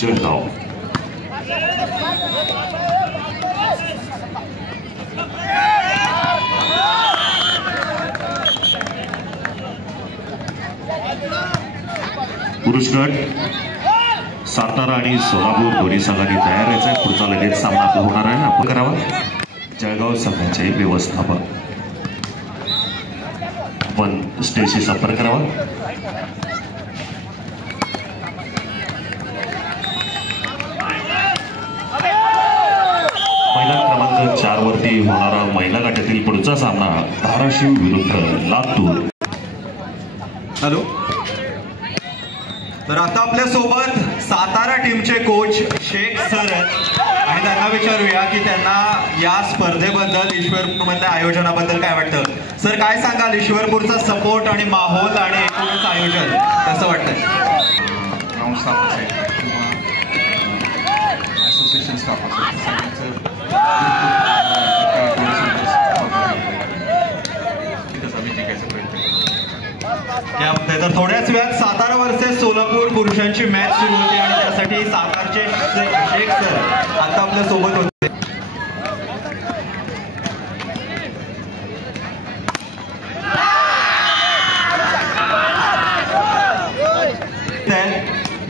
जळगाव. पुरुष गट सातारा आणि सोलापूर दोन्ही संघांनी तयार आहे. पुढचा लगेच सामना होणार आहे. आपण करावा जळगाव संघाचे व्यवस्थापक आपण स्टेजशी संपर्क करावा. महिला क्रमांक 4 वरती होणारा महिला गटातील पुढचा सामना धाराशिव विरुद्ध लातूर. हॅलो. तर आता आपल्या सोबत सातारा टीमचे कोच शेख सर आहेत आणि त्यांना विचारूया की त्यांना या स्पर्धेबद्दल ईश्वरपूरमधल्या आयोजनाबद्दल काय वाटतं. सर काय सांगाल, ईश्वरपूरचा सपोर्ट आणि माहोल आणि एकूणच आयोजन कसं वाटतंय? ग्राउंड स्टाफ असेल किंवा असोसिएशन स्टाफ असेल सगळ्यांचं तर थोड्याच वेळात सातारा वर्सेस सोलापूर पुरुषांची मॅच सुरू होती आणि त्यासाठी सातारचे शेख सर आता आपल्या सोबत होते.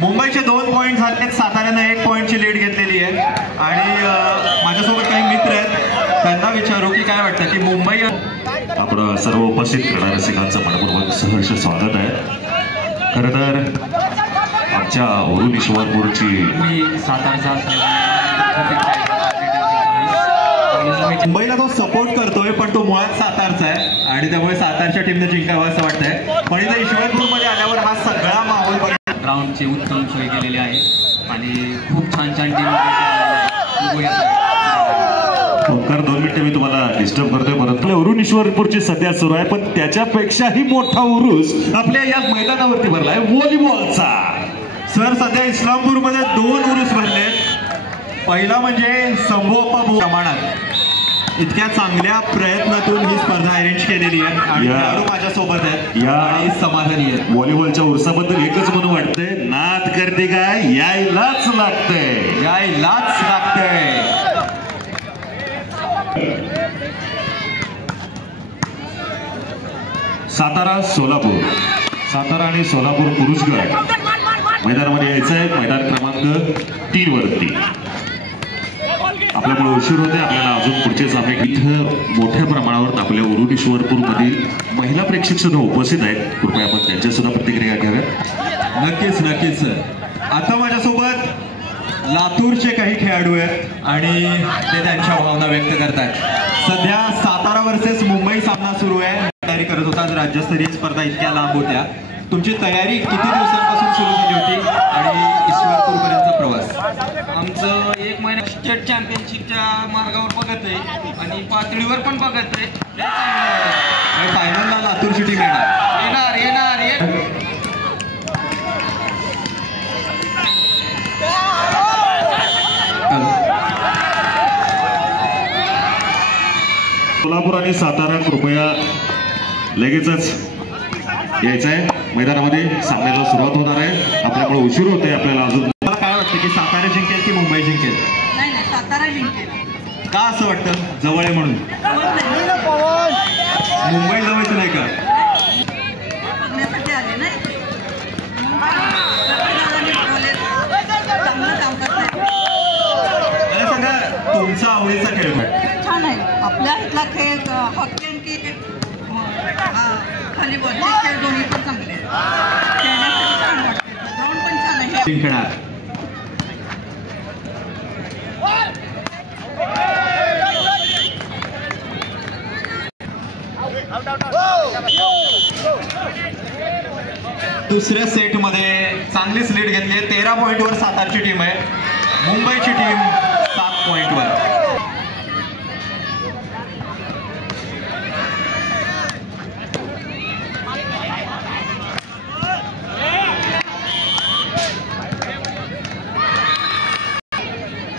मुंबईचे 2 पॉईंट झालेत, साताऱ्यानं 1 पॉईंटची लीड घेतलेली आहे आणि माझ्यासोबत काही मित्र आहेत त्यांना विचारू की काय वाटतं की मुंबई. आपण सर्व उपस्थित करणाऱ्या रसिकांचं मनपूर्वक सहर्ष स्वागत आहे. खरं तर आमच्या वरुण ईश्वरपूरची मुंबईला तो सपोर्ट करतोय पण तो मुळात सातारचा आहे आणि त्यामुळे सातारच्या टीमने जिंकावं असं वाटतंय. पण इथं ईश्वरपूरमध्ये आल्यावर हा सगळा माहोल ग्राउंडची उत्तम सोय केलेली आहे आणि खूप छान छान टीम. ओंकार 2 मिनिटं मी तुम्हाला डिस्टर्ब करतोय, परंतु वरुण ईश्वरपूरची सध्या सुरू आहे. पण त्याच्यापेक्षाही मोठा उरूस आपल्या या मैदानावरती भरलाय व्हॉलीबॉलचा. सर सध्या इस्लामपूरमध्ये 2 उरूस भरलेत. पहिला म्हणजे संभोपा प्रमाणात इतक्या चांगल्या प्रयत्नातून ही स्पर्धा अरेंज केलेली आहे आणि खेळाडू माझ्यासोबत आहेत आणि समाधानी आहेत. व्हॉलीबॉलच्या उर्साबद्दल एकच म्हणून वाटतंय, नाद करते काय यायलाच लागतंय, यायलाच लागतंय. सातारा सोलापूर, सातारा आणि सोलापूर पुरुष गट मैदानामध्ये यायचंय. मैदान क्रमांक 3 वरती. आपल्यामुळे उशीर होते, आपल्याला अजून पुढचे सामने. इथं मोठ्या प्रमाणावर आपल्या वरुण ईश्वरपूरमधील महिला प्रेक्षक सुद्धा उपस्थित आहेत. कृपया आपण त्यांच्या सुद्धा प्रतिक्रिया घ्याव्यात. नक्कीच नक्कीच. आता माझ्यासोबत लातूरचे काही खेळाडू आहेत आणि ते त्यांच्या भावना व्यक्त करतात. सध्या सातारा वर्सेस मुंबई सामना सुरू आहे. तयारी करत होता, राज्यस्तरीय स्पर्धा इतक्या लांब होत्या. तुमची तयारी किती दिवसांपासून सुरू झाली होती आणि ईश्वरपूरपर्यंतचा प्रवास? आमचं 1 महिना स्टेट चॅम्पियनशिपच्या मार्गावर बघत आहे आणि पातळीवर पण बघत आहे. फायनलला लातूरची टीम येणार. सोलापूर आणि सातारा कृपया लगेचच यायचंय. मैदानामध्ये सामन्याला सुरुवात होणार आहे. आपल्यामुळे उशीर होते, आपल्याला अजून. मला काय वाटतं की सातारा जिंकेल की मुंबई जिंकेल? नाही, सातारा जिंकेल. का असं वाटतं? जवळ आहे म्हणून? मुंबई जवळच नाही का? बघण्यासाठी आले नाही. सांगा तुमचा आवडीचा खेळ छान आहे. आपल्या इथला खेळ हॉकी आणि क्रिकेट, व्हॉलीबॉल हे खेळ दोन्ही पण चांगले आहेत. खेळण्यासाठी छान वाटते. ग्राउंड पण छान आहे. खेळणार दुसऱ्या सेटमध्ये चांगलीच लीड घेतली आहे. 13 पॉईंटवर सातारची टीम आहे. मुंबईची टीम 7 पॉईंटवर.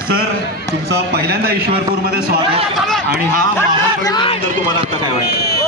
सर तुमचं पहिल्यांदा ईश्वरपूरमध्ये स्वागत आणि हा माहोल बघितल्यानंतर तुम्हाला आता काय वाटतं?